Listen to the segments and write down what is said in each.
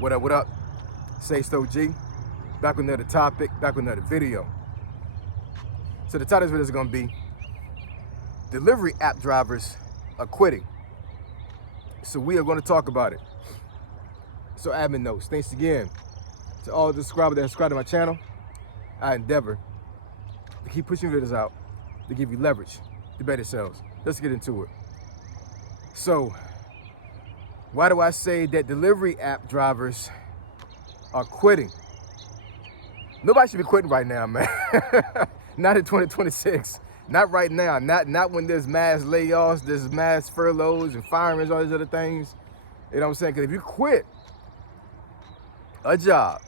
What up, what up? Say So G. Back with another topic, back with another video. So the title of this video is going to be delivery app drivers are quitting. So we are going to talk about it. So admin notes. Thanks again to all the subscribers that subscribe to my channel. I endeavor to keep pushing videos out to give you leverage to better sales. Let's get into it. So why do I say that delivery app drivers are quitting? Nobody should be quitting right now, man. Not in 2026. Not right now. Not when there's mass layoffs, there's mass furloughs and firings, all these other things. You know what I'm saying? Because if you quit a job,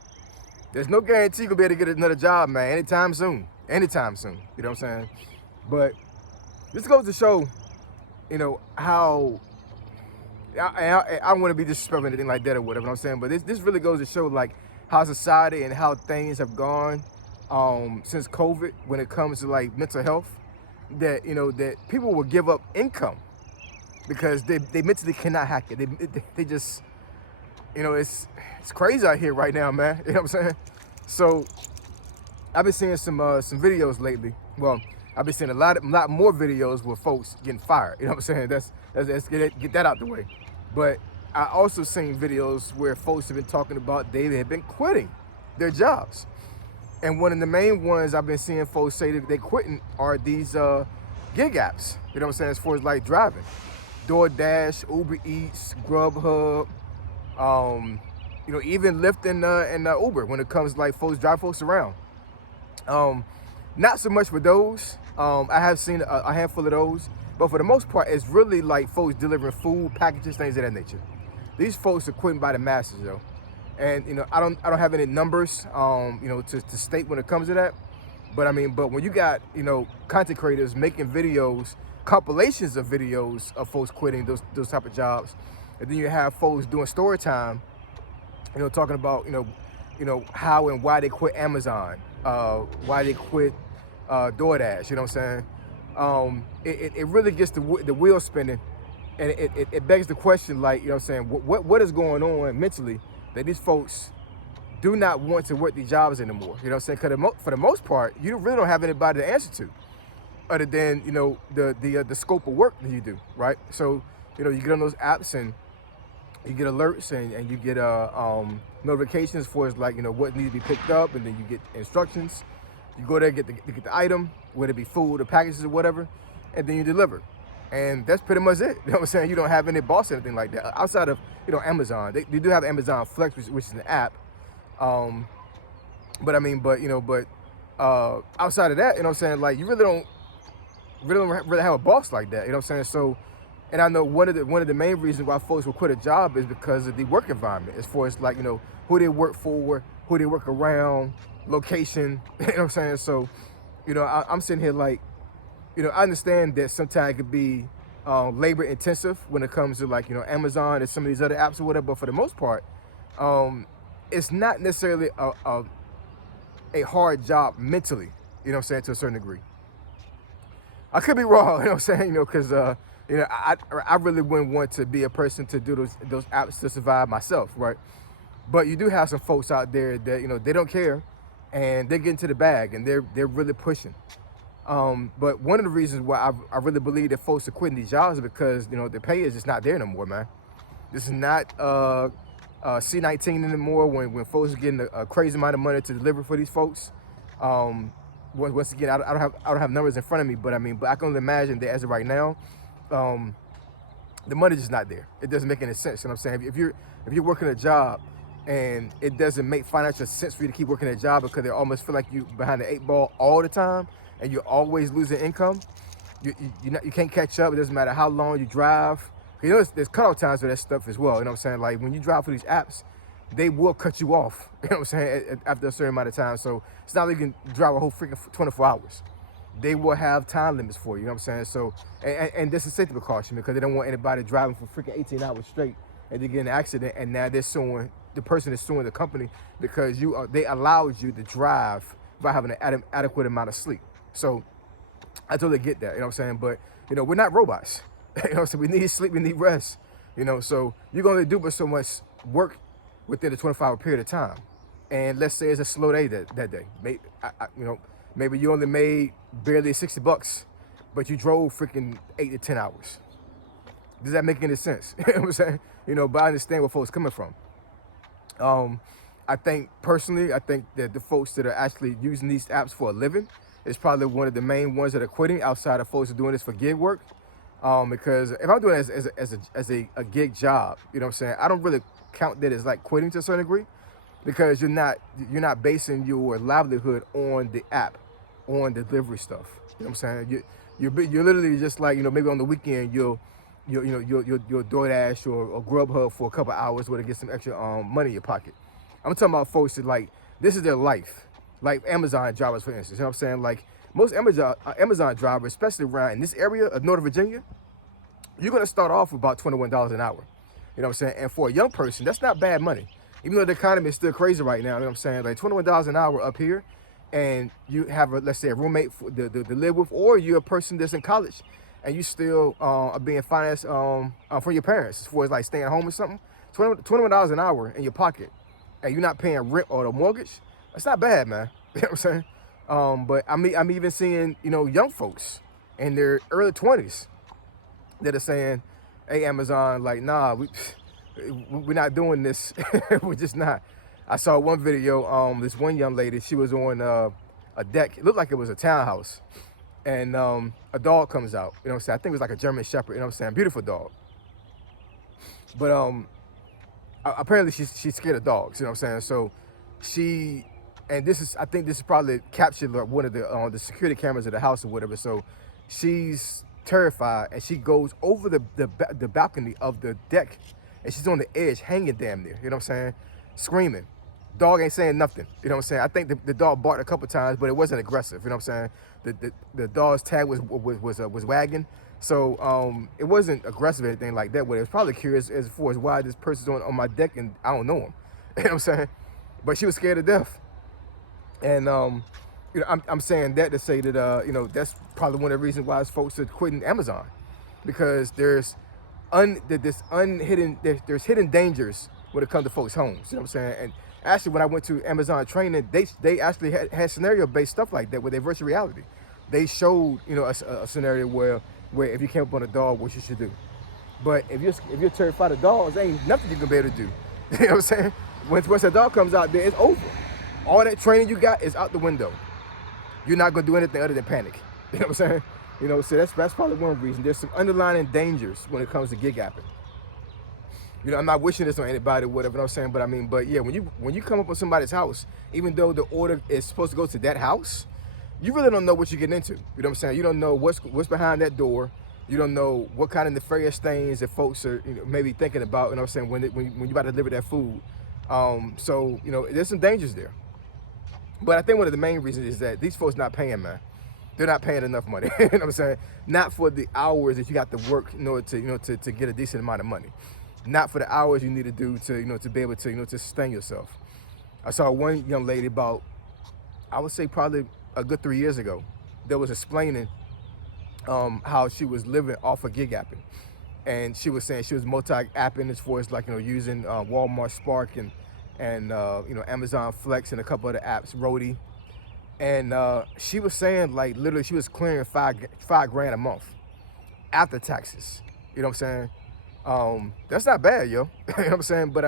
there's no guarantee you're gonna be able to get another job, man, anytime soon. Anytime soon. You know what I'm saying? But this goes to show, you know, how I don't want to be disrespectful or anything like that or whatever, you know what I'm saying? But this really goes to show like how society and how things have gone since COVID when it comes to like mental health, that, you know, that people will give up income because they mentally cannot hack it. They just, you know, it's crazy out here right now, man. You know what I'm saying? So I've been seeing some videos lately. Well, I've been seeing a lot more videos with folks getting fired. You know what I'm saying? Let's get that out the way. But I also seen videos where folks have been talking about they have been quitting their jobs. And one of the main ones I've been seeing folks say that they're quitting are these gig apps. You know what I'm saying? As far as like driving, DoorDash, Uber Eats, Grubhub, you know, even Lyft and Uber when it comes to like drive folks around. Not so much with those. I have seen a handful of those, but for the most part, it's really like folks delivering food, packages, things of that nature. These folks are quitting by the masses, yo. And you know, I don't have any numbers, you know, to state when it comes to that. But I mean, but when you got, you know, content creators making videos, compilations of videos of folks quitting those type of jobs, and then you have folks doing story time, you know, talking about, you know how and why they quit Amazon, why they quit DoorDash. You know what I'm saying? It really gets the wheel spinning, and it begs the question, like, you know what I'm saying, what is going on mentally that these folks do not want to work these jobs anymore? You know what I'm saying? Because for the most part, you really don't have anybody to answer to, other than, you know, the scope of work that you do, right? So, you know, you get on those apps and you get alerts and you get notifications for, like, you know, what needs to be picked up, and then you get instructions. You go there, get the item, whether it be food or packages or whatever, and then you deliver. And that's pretty much it. You know what I'm saying? You don't have any boss or anything like that outside of, you know, Amazon. They do have Amazon Flex, which is an app. But I mean, outside of that, you know what I'm saying? Like, you really don't have a boss like that. You know what I'm saying? So, and I know one of the main reasons why folks will quit a job is because of the work environment, as far as like, you know, who they work for, who they work around, location. You know what I'm saying? So, you know, I'm sitting here like, you know, I understand that sometimes it could be labor intensive when it comes to, like, you know, Amazon and some of these other apps or whatever. But for the most part, it's not necessarily a hard job mentally. You know what I'm saying? To a certain degree. I could be wrong. You know what I'm saying? You know, because you know, I really wouldn't want to be a person to do those apps to survive myself, right? But you do have some folks out there that, you know, they don't care, and they get into the bag, and they're really pushing. But one of the reasons why I really believe that folks are quitting these jobs is because, you know, the pay is just not there no more, man. This is not C19 anymore when folks are getting a crazy amount of money to deliver for these folks. Once again, I don't have numbers in front of me, but I mean, but I can only imagine that as of right now, the money's just not there. It doesn't make any sense. You know what I'm saying? If you're working a job and it doesn't make financial sense for you to keep working a job because they almost feel like you behind the 8 ball all the time, and you're always losing income, you can't catch up. It doesn't matter how long you drive. You know, there's cutoff times for that stuff as well. You know what I'm saying? Like, when you drive for these apps, they will cut you off. You know what I'm saying? After a certain amount of time. So it's not like you can drive a whole freaking 24 hours. They will have time limits for you. You know what I'm saying? So, and this is safety precaution, because they don't want anybody driving for freaking 18 hours straight and they get in an accident, and now they're suing, the person is suing the company because they allowed you to drive without having an adequate amount of sleep. So I totally get that, you know what I'm saying? But, you know, we're not robots. You know, so we need sleep, we need rest, you know, so you're going to do but so much work within a 24-hour period of time. And let's say it's a slow day that day. Maybe you only made barely $60, but you drove freaking 8 to 10 hours. Does that make any sense? You know what I'm saying? But I understand where folks coming from. I think personally, I think that the folks that are actually using these apps for a living is probably one of the main ones that are quitting, outside of folks who are doing this for gig work. Because if I'm doing it as a gig job, you know what I'm saying, I don't really count that as like quitting to a certain degree, because you're not basing your livelihood on the app, on delivery stuff. You know what I'm saying? You're literally just like, maybe on the weekend you'll DoorDash or Grubhub for a couple hours where to get some extra money in your pocket. I'm talking about folks that, like, this is their life. Like Amazon drivers, for instance. You know what I'm saying? Like most Amazon drivers, especially around in this area of Northern Virginia, you're gonna start off with about $21 an hour. You know what I'm saying? And for a young person, that's not bad money. Even though the economy is still crazy right now, you know what I'm saying? Like $21 an hour up here, and you have let's say a roommate to live with, or you're a person that's in college and you still are being financed from your parents as far as like staying home or something. $21 an hour in your pocket, and you're not paying rent or the mortgage. That's not bad, man. You know what I'm saying? But I'm even seeing, young folks in their early 20s that are saying, hey, Amazon, like, nah, we're not doing this. We're just not. I saw one video, this one young lady, she was on a deck. It looked like it was a townhouse. And a dog comes out, you know what I'm saying? I think it was like a German Shepherd, you know what I'm saying? Beautiful dog. But apparently she's scared of dogs, you know what I'm saying? So I think this is probably captured like one of the security cameras of the house or whatever. So she's terrified, and she goes over the balcony of the deck, and she's on the edge, hanging damn near, you know what I'm saying? Screaming. Dog ain't saying nothing, you know what I'm saying? I think the dog barked a couple times, but it wasn't aggressive, you know what I'm saying? The dog's tag was wagging, so it wasn't aggressive or anything like that. But it was probably curious as far as why this person's on my deck and I don't know him, you know what I'm saying? But she was scared to death, and I'm saying that to say that that's probably one of the reasons why folks are quitting Amazon, because there's hidden dangers when it comes to folks' homes, you know what I'm saying? And actually, when I went to Amazon training, they actually had scenario-based stuff like that with their virtual reality. They showed, a scenario where if you came up on a dog, what you should do. But if you're terrified of dogs, there ain't nothing you can be able to do. You know what I'm saying? Once a dog comes out there, it's over. All that training you got is out the window. You're not gonna do anything other than panic. You know what I'm saying? So that's probably one reason. There's some underlying dangers when it comes to gig apping. I'm not wishing this on anybody, whatever, you know what I'm saying? But yeah, when you come up on somebody's house, even though the order is supposed to go to that house, you really don't know what you're getting into. You know what I'm saying? You don't know what's behind that door. You don't know what kind of nefarious things that folks are maybe thinking about, you know what I'm saying, when you're about to deliver that food. So there's some dangers there. But I think one of the main reasons is that these folks not paying, man. They're not paying enough money. You know what I'm saying? Not for the hours that you got to work in order to get a decent amount of money. Not for the hours you need to do to be able to to sustain yourself. I saw one young lady about, I would say probably a good 3 years ago, that was explaining how she was living off of gig apping, and she was saying she was multi-apping as far as like using Walmart Spark and Amazon Flex and a couple other apps, Roadie, and she was saying like literally she was clearing five grand a month after taxes. You know what I'm saying? That's not bad, yo. You know what I'm saying? But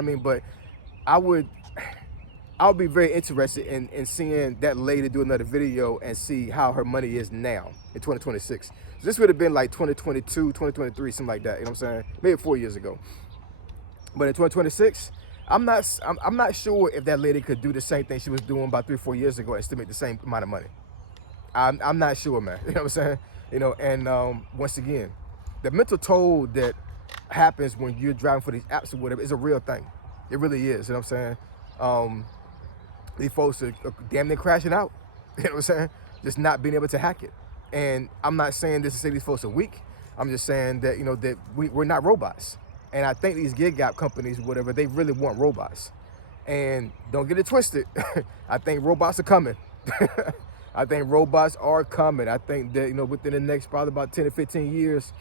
I'll be very interested in seeing that lady do another video and see how her money is now in 2026. So this would have been like 2022, 2023, something like that. You know what I'm saying? Maybe 4 years ago. But in 2026, I'm not sure if that lady could do the same thing she was doing about 3 or 4 years ago and still make the same amount of money. I'm not sure, man. You know what I'm saying? And once again, the mental toll that happens when you're driving for these apps or whatever is a real thing. It really is. You know what I'm saying? These folks are damn near crashing out. You know what I'm saying? Just not being able to hack it. And I'm not saying this to say these folks are weak. I'm just saying that that we're not robots. And I think these gig app companies, whatever, they really want robots. And don't get it twisted. I think robots are coming. I think robots are coming. I think that within the next probably about 10 to 15 years,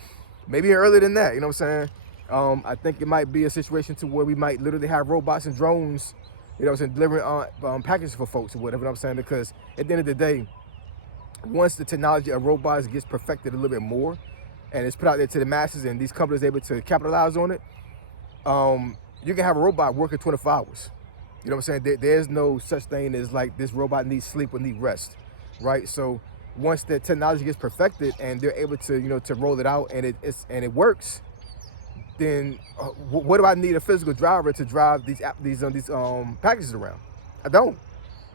maybe earlier than that. You know what I'm saying? I think it might be a situation to where we might literally have robots and drones, you know what I'm saying, delivering packages for folks or whatever, you know what I'm saying, because at the end of the day, once the technology of robots gets perfected a little bit more and it's put out there to the masses and these companies are able to capitalize on it, you can have a robot working 24 hours. You know what I'm saying? There's no such thing as like this robot needs sleep or need rest, right? So once the technology gets perfected and they're able to, you know, to roll it out and it works, then what do I need a physical driver to drive these packages around? I don't.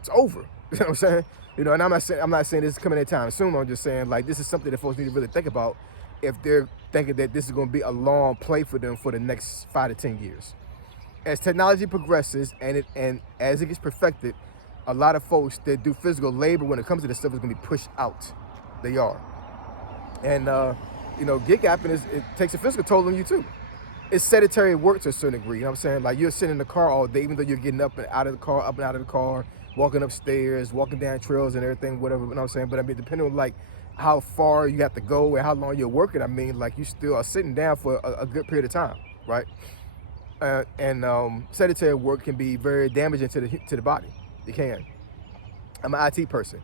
It's over. You know what I'm saying? You know, and I'm not saying this is coming anytime soon. I'm just saying like this is something that folks need to really think about if they're thinking that this is going to be a long play for them for the next 5 to 10 years. As technology progresses and as it gets perfected, a lot of folks that do physical labor when it comes to this stuff is going to be pushed out. They are. And, you know, gig apping, it takes a physical toll on you too. It's sedentary work to a certain degree, you know what I'm saying? Like you're sitting in the car all day, even though you're getting up and out of the car, walking upstairs, walking down trails and everything, whatever, you know what I'm saying? But I mean, depending on like how far you have to go and how long you're working, I mean, like you still are sitting down for a good period of time, right? Sedentary work can be very damaging to the body. It can. I'm an IT person,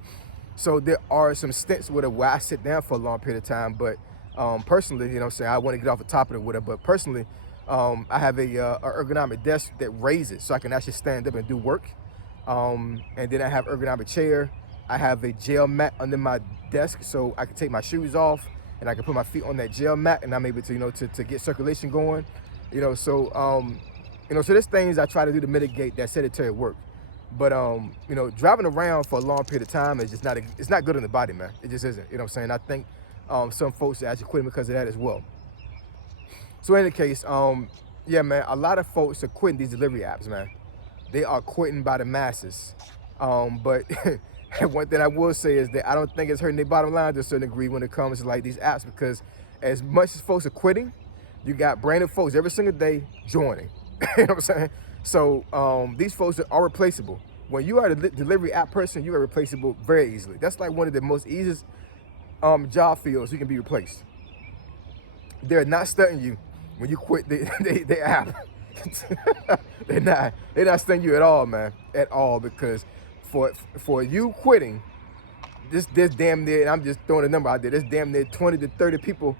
so there are some stints where I sit down for a long period of time. But personally, you know what I'm saying, I want to get off the topic or whatever. But personally, I have a ergonomic desk that raises, so I can actually stand up and do work. And then I have ergonomic chair. I have a gel mat under my desk, so I can take my shoes off and I can put my feet on that gel mat, and I'm able to, you know, to get circulation going. You know, so you know, so there's things I try to do to mitigate that sedentary work. But you know, driving around for a long period of time is just it's not good on the body, man. It just isn't. You know what I'm saying? I think some folks are actually quitting because of that as well. So in any case, yeah, man, a lot of folks are quitting these delivery apps, man. They are quitting by the masses. But one thing I will say is that I don't think it's hurting their bottom line to a certain degree when it comes to like these apps, because as much as folks are quitting, you got brand new folks every single day joining. You know what I'm saying? So these folks are replaceable. When you are a delivery app person, you are replaceable very easily. That's like one of the most easiest job fields you can be replaced. They're not stunting you when you quit the app. They're not stunting you at all, man, at all, because for you quitting, this damn near, and I'm just throwing a number out there, there's damn near 20 to 30 people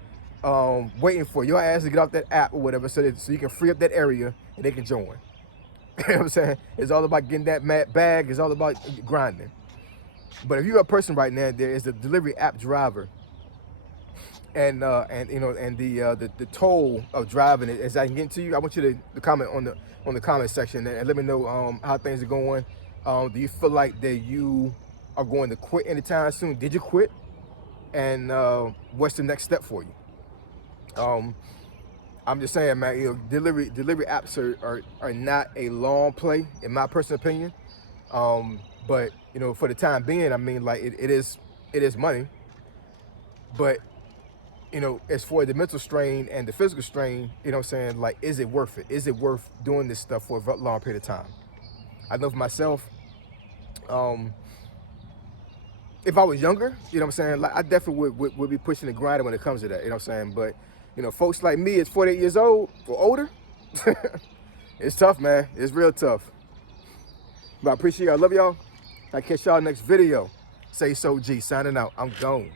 waiting for your ass to get off that app or whatever, so you can free up that area and they can join. You know what I'm saying? It's all about getting that bag. It's all about grinding. But if you're a person right now, there is a delivery app driver, and you know, and the toll of driving it, as I can get to you, I want you to comment on the comment section and let me know how things are going. Do you feel like that you are going to quit anytime soon? Did you quit? And what's the next step for you? I'm just saying, man, you know, delivery apps are not a long play, in my personal opinion. But you know, for the time being, I mean, like it is money. But you know, as for the mental strain and the physical strain, you know what I'm saying, like, is it worth it? Is it worth doing this stuff for a long period of time? I know for myself, if I was younger, you know what I'm saying, like I definitely would be pushing the grinder when it comes to that, you know what I'm saying? But you know, folks like me, it's 48 years old or older, it's tough, man. It's real tough. But I appreciate y'all. I love y'all. I'll catch y'all next video. Say so G, signing out. I'm gone.